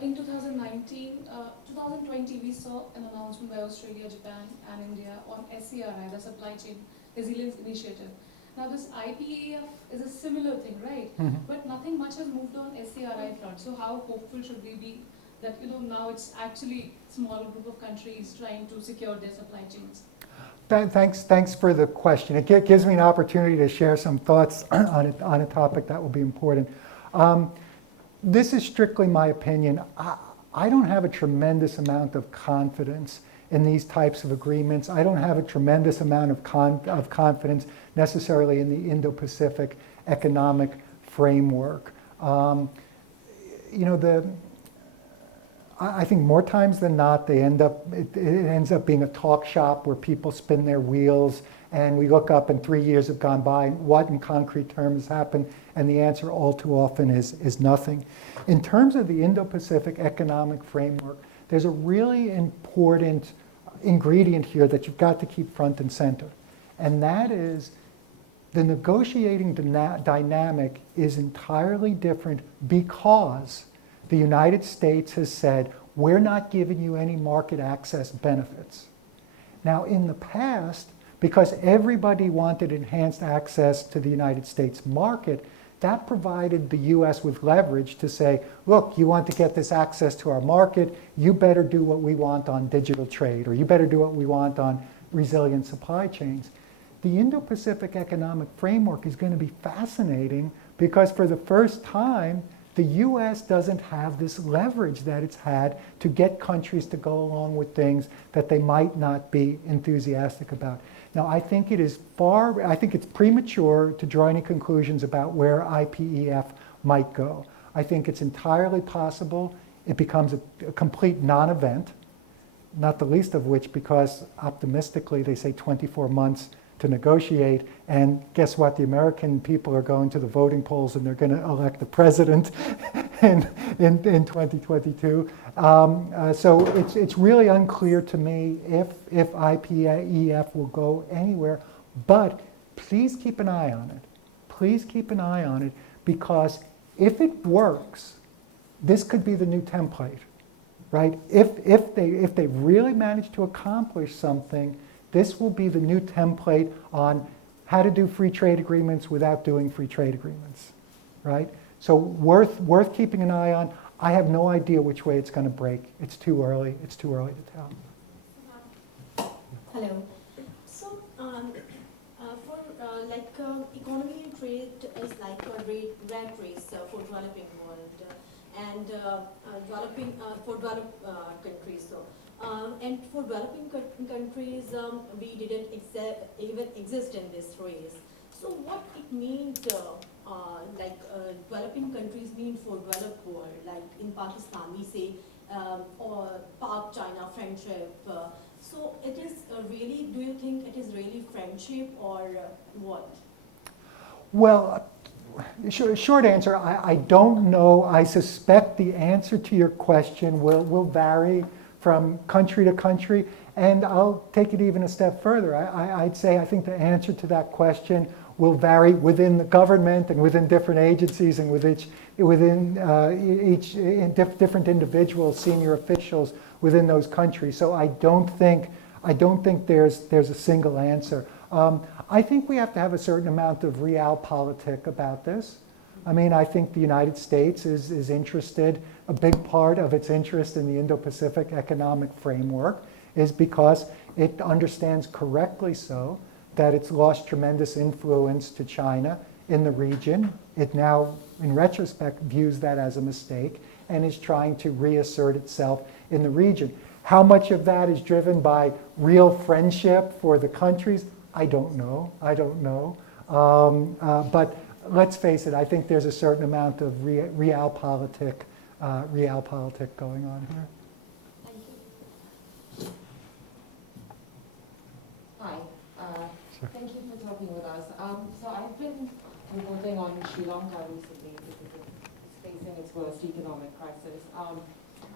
In 2019, 2020, we saw an announcement by Australia, Japan, and India on SCRI, the Supply Chain Resilience Initiative. Now this IPEF is a similar thing, right? Mhm. But nothing much has moved on SARI front. So how hopeful should we be that now it's actually smaller group of countries trying to secure their supply chains? Thanks for the question. It gives me an opportunity to share some thoughts on a topic that will be important. This is strictly my opinion. I don't have a tremendous amount of confidence in these types of agreements. I don't have a tremendous amount of confidence necessarily in the Indo-Pacific economic framework. I think more times than not, it ends up being a talk shop where people spin their wheels, and we look up and 3 years have gone by, and what in concrete terms has happened, and the answer all too often is nothing. In terms of the Indo-Pacific economic framework, there's a really important ingredient here that you've got to keep front and center, and that is the negotiating dynamic is entirely different because the United States has said, we're not giving you any market access benefits. Now, in the past, because everybody wanted enhanced access to the United States market, that provided the US with leverage to say, look, you want to get this access to our market, you better do what we want on digital trade, or you better do what we want on resilient supply chains. The Indo-Pacific economic framework is going to be fascinating because for the first time, the US doesn't have this leverage that it's had to get countries to go along with things that they might not be enthusiastic about. Now, I think it's premature to draw any conclusions about where IPEF might go. I think it's entirely possible it becomes a complete non-event, not the least of which because optimistically they say 24 months to negotiate, and guess what? The American people are going to the voting polls and they're going to elect the president in 2022. So it's really unclear to me if IPEF will go anywhere, but please keep an eye on it. Please keep an eye on it because if it works, this could be the new template, right? If they really manage to accomplish something, this will be the new template on how to do free trade agreements without doing free trade agreements, right? So worth keeping an eye on. I have no idea which way it's going to break. It's too early. It's too early to tell. Hello. So, economy and trade is like a rat race for developing world and developing for developed countries. So. And for developing countries, we didn't even exist in this race. So what it means, developing countries mean for developed world, like in Pakistan we say, or Pak-China friendship. So it is really, do you think it is really friendship or what? Well, short answer, I don't know. I suspect the answer to your question will vary from country to country, and I'll take it even a step further. I'd say I think the answer to that question will vary within the government and within different agencies and within different individuals, senior officials within those countries. So I don't think there's a single answer. I think we have to have a certain amount of realpolitik about this. I mean, I think the United States is interested, a big part of its interest in the Indo-Pacific economic framework is because it understands correctly so that it's lost tremendous influence to China in the region. It now, in retrospect, views that as a mistake and is trying to reassert itself in the region. How much of that is driven by real friendship for the countries? I don't know. But let's face it, I think there's a certain amount of realpolitik going on here. Thank you. Hi, Sure. thank you for talking with us. So I've been reporting on Sri Lanka recently because it's facing its worst economic crisis.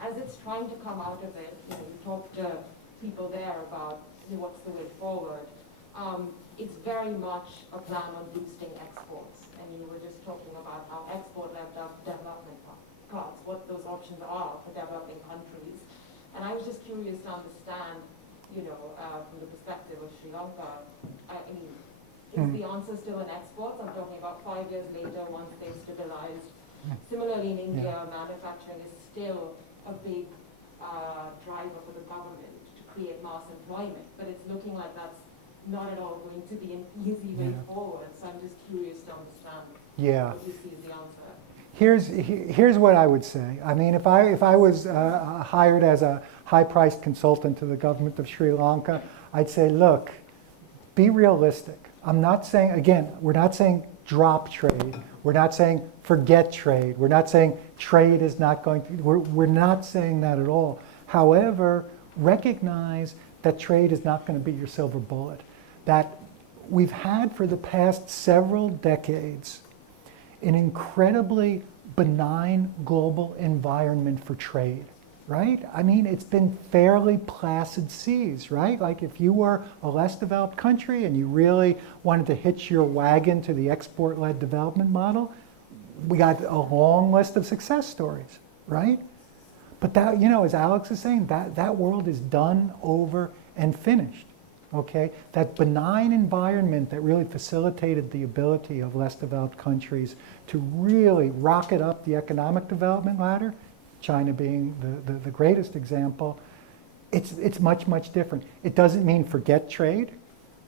As it's trying to come out of it, you talk to people there about what's the way forward. It's very much a plan on boosting exports. And you were just talking about how export-led development cards, what those options are for developing countries. And I was just curious to understand, from the perspective of Sri Lanka, I mean, Is the answer still in exports? I'm talking about 5 years later once they've stabilized. Similarly, in India, manufacturing is still a big driver for the government to create mass employment, but it's looking like that's not at all going to be an easy way forward. So I'm just curious to understand what you see as the answer. Here's what I would say. I mean, if I was hired as a high-priced consultant to the government of Sri Lanka, I'd say, look, be realistic. I'm not saying, again, we're not saying drop trade. We're not saying forget trade. We're not saying trade is not going to, we're not saying that at all. However, recognize that trade is not going to be your silver bullet. That we've had for the past several decades an incredibly benign global environment for trade, right? I mean, it's been fairly placid seas, right? Like if you were a less developed country and you really wanted to hitch your wagon to the export-led development model, we got a long list of success stories, right? But that, you know, as Alex is saying, that world is done, over, and finished. Okay, that benign environment that really facilitated the ability of less developed countries to really rocket up the economic development ladder, China being the greatest example, it's much, much different. It doesn't mean forget trade.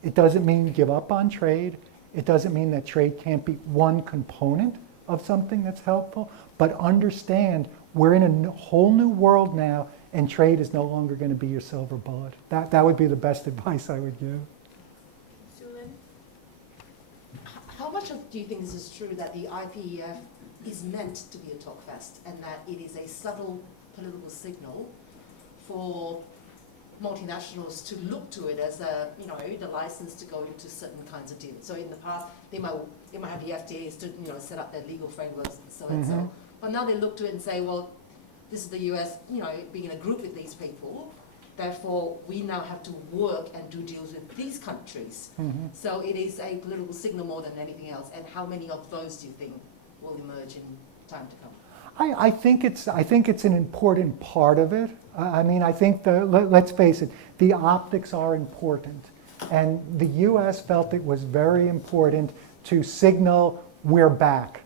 It doesn't mean give up on trade. It doesn't mean that trade can't be one component of something that's helpful, but understand we're in a whole new world now, and trade is no longer going to be your silver bullet. That would be the best advice I would give. Sulin? How much do you think this is true that the IPEF is meant to be a talk fest and that it is a subtle political signal for multinationals to look to it as a, you know, the license to go into certain kinds of deals? So in the past, they might have the FTAs to, you know, set up their legal frameworks and so and so. But now they look to it and say, well, this is the US, you know, being in a group with these people. Therefore, we now have to work and do deals with these countries. So it is a political signal more than anything else. And how many of those do you think will emerge in time to come? I think it's an important part of it. I mean, I think let's face it, the optics are important, and the U.S. felt it was very important to signal we're back.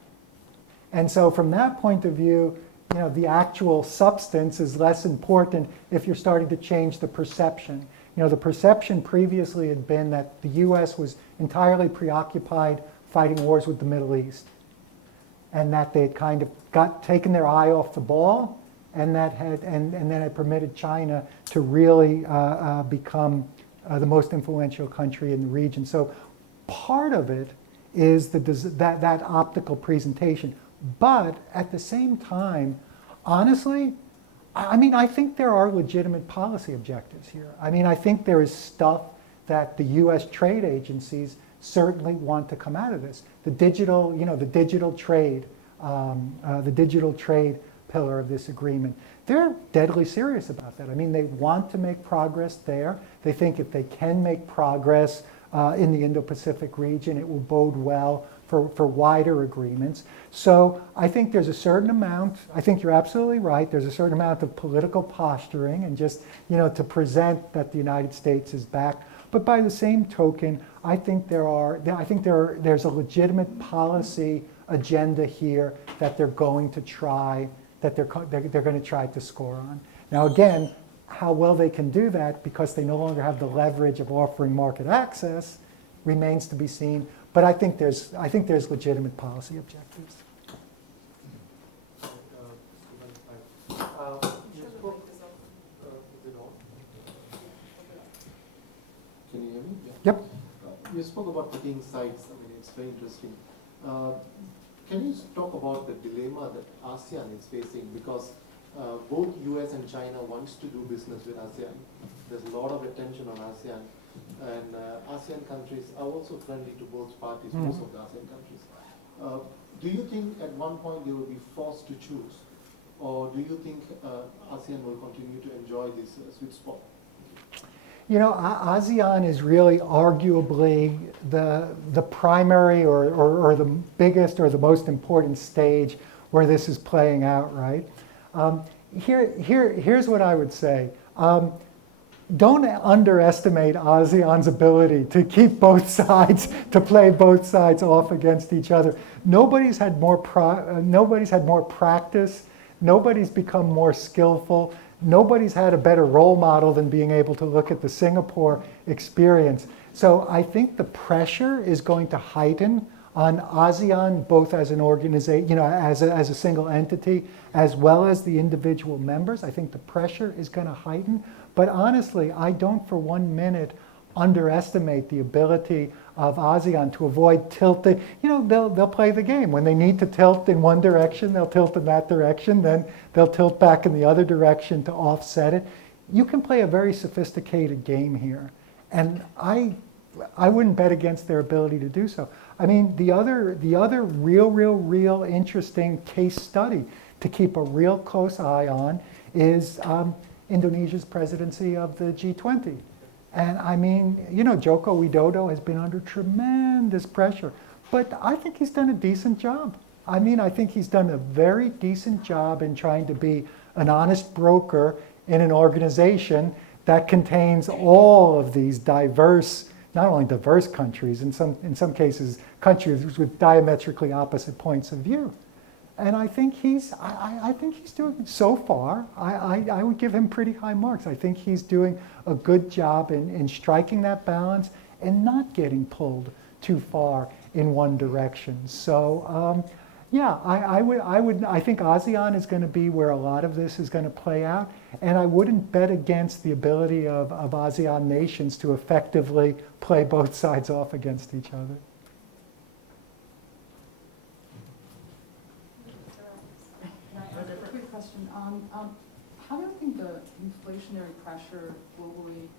And so, from that point of view, you know, the actual substance is less important if you're starting to change the perception. You know, the perception previously had been that the U.S. was entirely preoccupied fighting wars with the Middle East, and that they had kind of taken their eye off the ball, and that had permitted China to really become the most influential country in the region. So part of it is that optical presentation. But at the same time, honestly, I mean, I think there are legitimate policy objectives here. I mean, I think there is stuff that the U.S. trade agencies certainly want to come out of this. The digital, you know, the digital trade pillar of this agreement. They're deadly serious about that. I mean, they want to make progress there. They think if they can make progress in the Indo-Pacific region, it will bode well for wider agreements. So I think there's a certain amount, I think you're absolutely right, there's a certain amount of political posturing and just, you know, to present that the United States is back. But by the same token, I think there's a legitimate policy agenda here that they're going to try to score on. Now again, how well they can do that, because they no longer have the leverage of offering market access, remains to be seen. But I think there's legitimate policy objectives. Can you hear me? Yeah. Yep. You spoke about picking sides. I mean, it's very interesting. Can you talk about the dilemma that ASEAN is facing? Because both US and China wants to do business with ASEAN. There's a lot of attention on ASEAN. And ASEAN countries are also friendly to both parties, most of the ASEAN countries. Do you think at one point they will be forced to choose? Or do you think ASEAN will continue to enjoy this sweet spot? You know, ASEAN is really arguably the primary or the biggest or the most important stage where this is playing out, right? Here's what I would say. don't underestimate ASEAN's ability to keep both sides, to play both sides off against each other. Nobody's had more practice. Nobody's become more skillful. Nobody's had a better role model than being able to look at the Singapore experience. So I think the pressure is going to heighten on ASEAN, both as an organization, as a single entity, as well as the individual members. I think the pressure is going to heighten. But honestly, I don't for 1 minute underestimate the ability of ASEAN to avoid tilting. They'll play the game. When they need to tilt in one direction, they'll tilt in that direction. Then they'll tilt back in the other direction to offset it. You can play a very sophisticated game here. And I wouldn't bet against their ability to do so. I mean, the other real interesting case study to keep a real close eye on is Indonesia's presidency of the G20. And I mean, Joko Widodo has been under tremendous pressure, but I think he's done a decent job. I mean, I think he's done a very decent job in trying to be an honest broker in an organization that contains all of these diverse, not only diverse countries, in some cases, countries with diametrically opposite points of view. And I think I think he's doing, so far, I would give him pretty high marks. I think he's doing a good job in striking that balance and not getting pulled too far in one direction. So yeah, I think ASEAN is going to be where a lot of this is going to play out. And I wouldn't bet against the ability of ASEAN nations to effectively play both sides off against each other. Quick question. How do you think the inflationary pressure globally,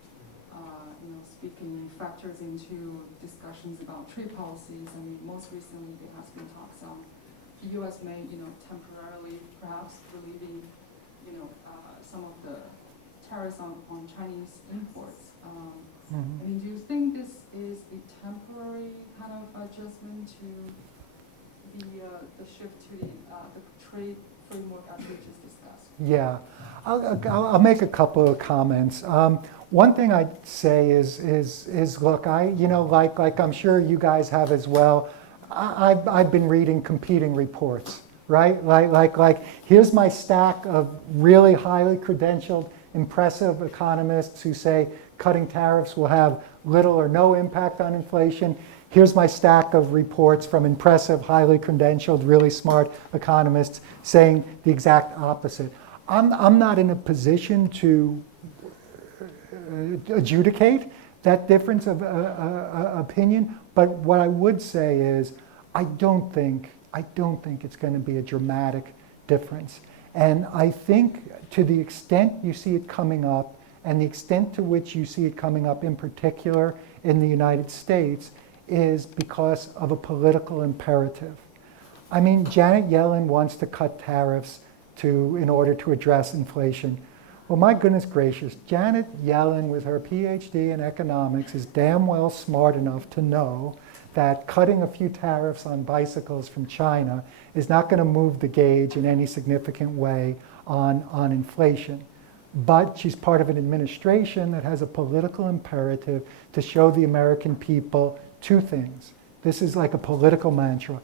speaking, factors into discussions about trade policies? I mean, most recently there has been talks on the U.S. may, temporarily perhaps relieving, some of the tariffs on Chinese imports. I mean, do you think this is a temporary kind of adjustment to the shift to the trade framework as we just discussed? Yeah, I'll make a couple of comments. One thing I'd say is look, like I'm sure you guys have as well. I've been reading competing reports, right? Like here's my stack of really highly credentialed, impressive economists who say cutting tariffs will have little or no impact on inflation. Here's my stack of reports from impressive, highly credentialed, really smart economists saying the exact opposite. I'm not in a position to adjudicate that difference of opinion, but what I would say is I don't think it's going to be a dramatic difference. And I think to the extent you see it coming up, and the extent to which you see it coming up in particular in the United States, is because of a political imperative. I mean, Janet Yellen wants to cut tariffs in order to address inflation. Well, my goodness gracious, Janet Yellen with her PhD in economics is damn well smart enough to know that cutting a few tariffs on bicycles from China is not going to move the gauge in any significant way on inflation. But she's part of an administration that has a political imperative to show the American people two things. This is like a political mantra.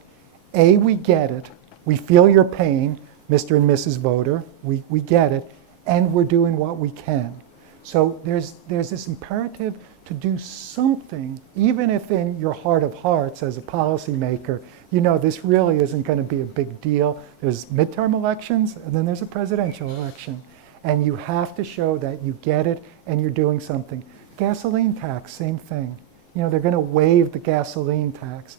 A, we get it. We feel your pain, Mr. and Mrs. Voter. We get it. And we're doing what we can. So there's this imperative to do something, even if in your heart of hearts as a policymaker, this really isn't going to be a big deal. There's midterm elections, and then there's a presidential election. And you have to show that you get it and you're doing something. Gasoline tax, same thing. They're going to waive the gasoline tax.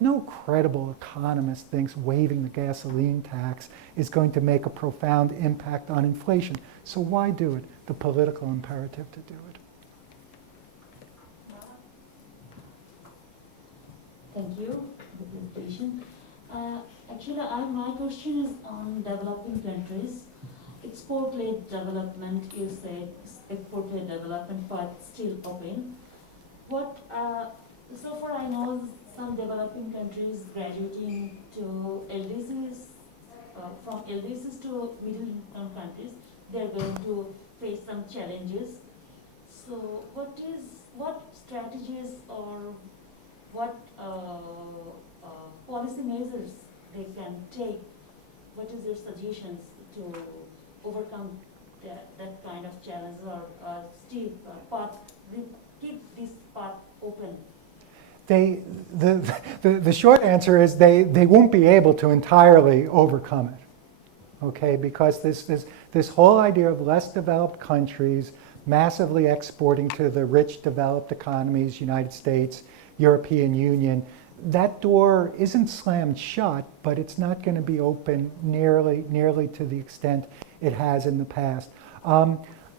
No credible economist thinks waiving the gasoline tax is going to make a profound impact on inflation. So why do it? The political imperative to do it. Thank you for the presentation. Actually, my question is on developing countries. Export-led development, you said, export-led development, but still open. So far I know some developing countries graduating to LDCs, from LDCs to middle income countries, they're going to face some challenges. So what strategies or what policy measures they can take? What is your suggestions to overcome that kind of challenge, or Steve, keep this path open? The short answer is they won't be able to entirely overcome it, okay? Because this whole idea of less developed countries massively exporting to the rich developed economies, United States, European Union, that door isn't slammed shut, but it's not going to be open nearly to the extent it has in the past.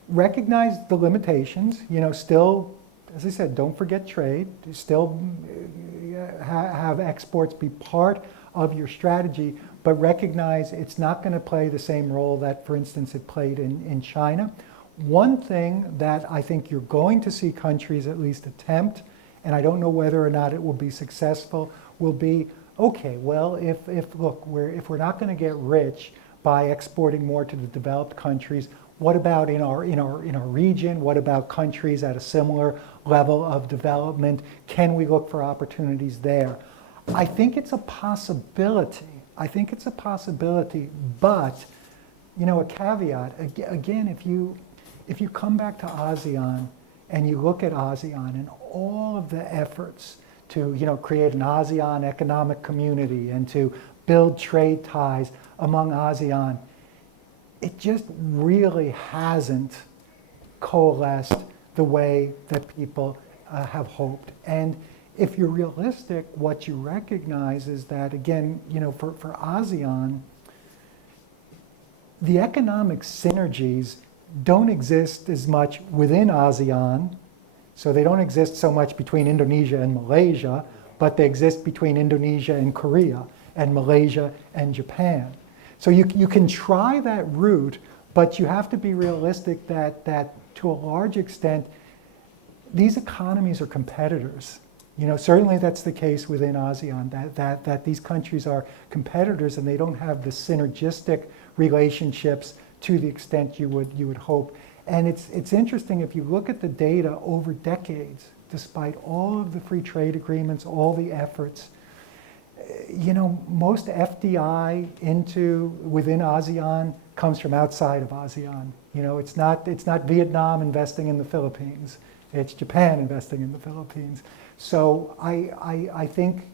Recognize the limitations, still, as I said, don't forget trade, still have exports be part of your strategy, but recognize it's not going to play the same role that, for instance, it played in China. One thing that I think you're going to see countries at least attempt, and I don't know whether or not it will be successful, will be, okay, well, if we're not going to get rich by exporting more to the developed countries, what about in our region? What about countries at a similar level of development? Can we look for opportunities there? I think it's a possibility. But, a caveat, again, if you come back to ASEAN and you look at ASEAN and all of the efforts to, create an ASEAN economic community and to build trade ties among ASEAN, it just really hasn't coalesced the way that people have hoped. And if you're realistic, what you recognize is that, again, for ASEAN, the economic synergies don't exist as much within ASEAN, so they don't exist so much between Indonesia and Malaysia, but they exist between Indonesia and Korea, and Malaysia and Japan. So you can try that route, but you have to be realistic that to a large extent, these economies are competitors. Certainly that's the case within ASEAN, that these countries are competitors and they don't have the synergistic relationships to the extent you would hope. And it's interesting, if you look at the data over decades, despite all of the free trade agreements, all the efforts, most FDI within ASEAN comes from outside of ASEAN. It's not Vietnam investing in the Philippines. It's Japan investing in the Philippines. So I think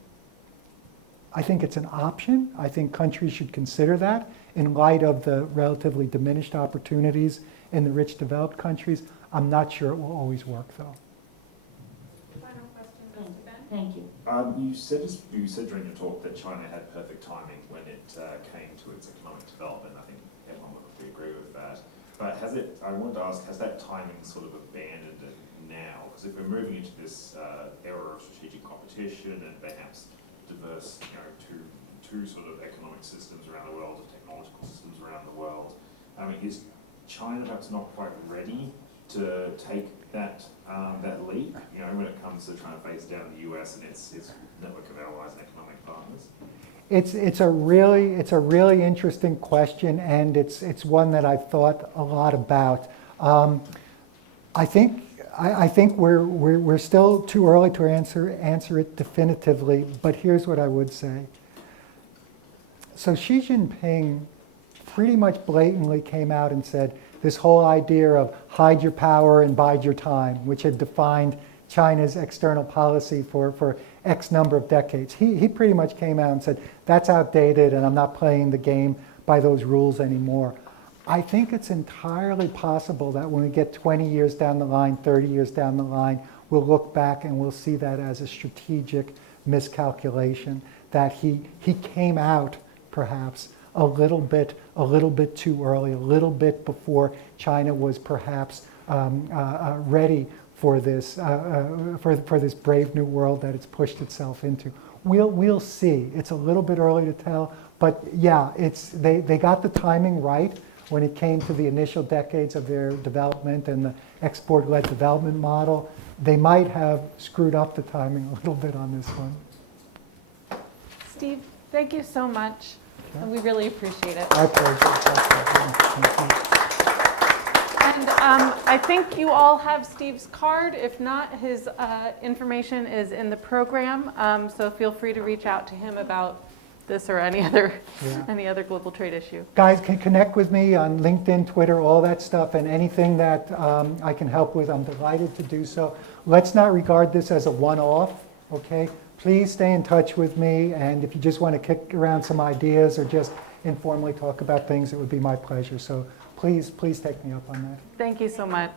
it's an option. I think countries should consider that in light of the relatively diminished opportunities in the rich developed countries. I'm not sure it will always work, though. Final question, Mr. Ben? Thank you. You said during your talk that China had perfect timing when it came to its economic development. I think everyone would agree with that. But I wanted to ask, has that timing sort of abandoned it now? Because if we're moving into this era of strategic competition and perhaps diverse, two sort of economic systems around the world, or technological systems around the world, is China perhaps not quite ready to take that leap, when it comes to trying to face down the U.S. and its network of allies and economic partners? It's a really interesting question, and it's one that I've thought a lot about. I think we're still too early to answer it definitively, but here's what I would say. So Xi Jinping pretty much blatantly came out and said this whole idea of hide your power and bide your time, which had defined China's external policy for X number of decades. He pretty much came out and said, that's outdated and I'm not playing the game by those rules anymore. I think it's entirely possible that when we get 20 years down the line, 30 years down the line, we'll look back and we'll see that as a strategic miscalculation, that he came out perhaps a little bit too early, a little bit before China was perhaps ready for this brave new world that it's pushed itself into. We'll see. It's a little bit early to tell, but yeah, they got the timing right when it came to the initial decades of their development and the export-led development model. They might have screwed up the timing a little bit on this one. Steve, thank you so much. And we really appreciate it. Our pleasure. And And I think you all have Steve's card. If not, his information is in the program. So feel free to reach out to him about this or any other global trade issue. Guys, can connect with me on LinkedIn, Twitter, all that stuff, and anything that I can help with, I'm delighted to do so. Let's not regard this as a one-off, okay? Please stay in touch with me, and if you just want to kick around some ideas or just informally talk about things, it would be my pleasure. So please take me up on that. Thank you so much.